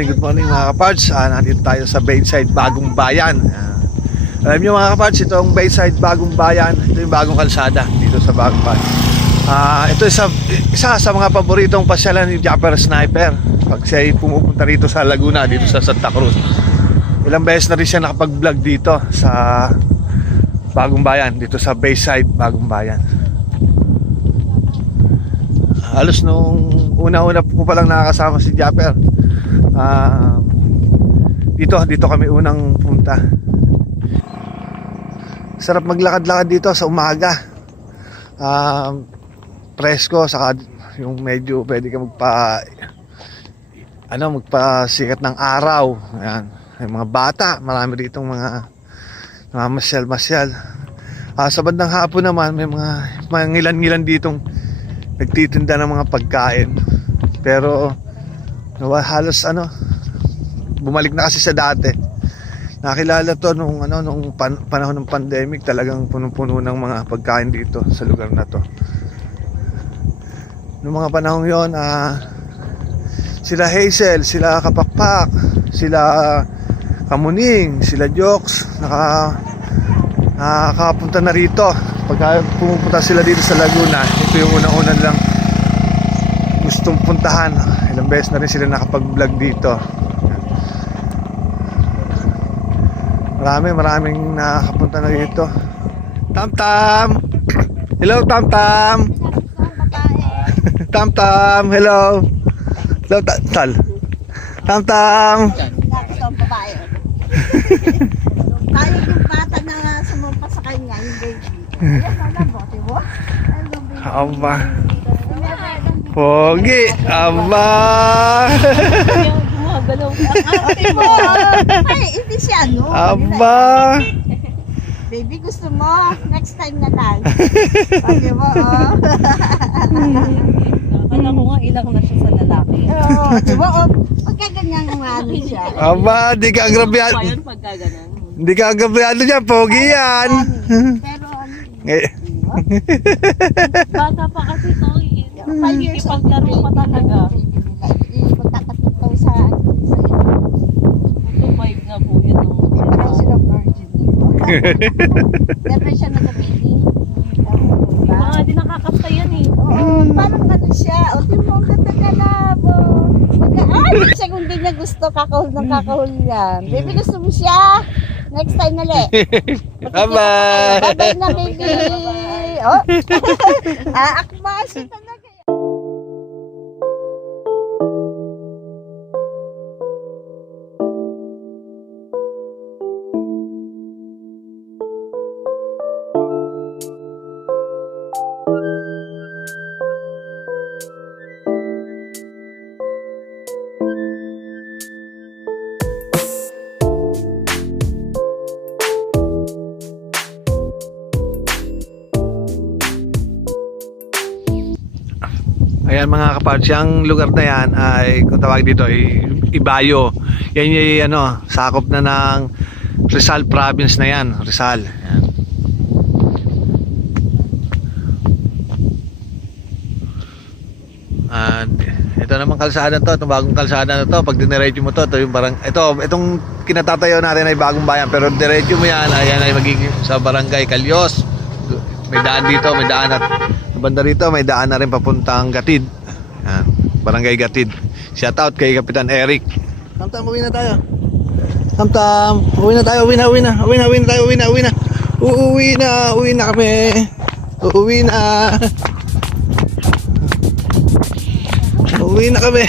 good morning mga kaparts. Nandito tayo sa Bayside, Bagong Bayan. Alam nyo mga kaparts, itong Bayside, Bagong Bayan, ito yung bagong kalsada dito sa Bagong Bayan. Ito isa sa mga paboritong pasyalan ni Japper Sniper pag siya ay pumupunta rito sa Laguna, dito sa Santa Cruz. Ilang beses na rin siya nakapag-vlog dito sa Bagong Bayan, dito sa Bayside, Bagong Bayan. Halos nung una-una ko palang nakakasama si Japper, dito kami unang punta. Sarap maglakad-lakad dito sa umaga. Presko, saka yung medyo pwede ka magpasikat ng araw. Ayan. Yung mga bata, marami dito mga masyal-masyal. Sa bandang hapon naman may mga ngilan-ngilan ditong nagtitinda ng mga pagkain. Pero halos bumalik na kasi sa dati. Nakilala to nung panahon ng pandemic, talagang punong-puno ng mga pagkain dito sa lugar na to. Noong mga panahon yon, sila Hazel, sila Kapakpak, sila Kamuning, sila Jokes, nakakapunta na rito. Pagka pumupunta sila dito sa Laguna, ito yung unang-una lang gustong puntahan. Ilang beses na rin sila nakapag-vlog dito. Maraming nakapunta na dito. Tam-tam! Hello, Tam-tam! Tam-tam! Hello! Hello, Tal! Tam-tam! Tayo yung bata na sumumpa sa kanya, yung baby. Ayan, bote mo. Aba! Pogi! Aba! Ate mo! Ay, hindi siya, no? Aba! Baby, gusto mo? Next time na lang. Ate mo, oh. Akala ko nga ilang na siya sa lalaki. Oo, ate mo, oh. Pagkaganyan ng ano siya. Aba! Di ka agrabyado! Ayun, pagka ganun. Hindi ka agrabyado dyan! Pogi yan! Pero ano, Bata pa kasi to. 5 years old. Ipaglaro pa talaga. Magtatatlong tayo sa 2.5 na po yun. parang sila virgin. Never siya nag-baby. Mga di nakakapta yan eh. Oo, parang ano siya. O, di mo, katagalabo. Ay, siya kung di niya gusto, kakahul ng kakahul yan. Baby, gusto mo siya? Next time na le. Bye-bye! Bye-bye na, baby. Oh. Akmasi talaga. Ayan mga kaparts, ang lugar na yan ay, kung tawag dito, Ibayo. Yan yung sakop na ng Rizal province na yan, Rizal. Ayan. At ito naman kalsada to, itong bagong kalsada na to. Pag diniretso mo to, itong kinatatayo natin ay Bagong Bayan, pero diretso mo yan, ayan ay magiging sa Barangay Calyos. May daan dito, may daan at banda rito, may daan na rin papuntang Gatid. Yan, Barangay Gatid. Shout out kay Kapitan Eric. Tam-tam, uwi na tayo. Tam-tam, uwi na tayo, uwi na kami. Uuwi na kami.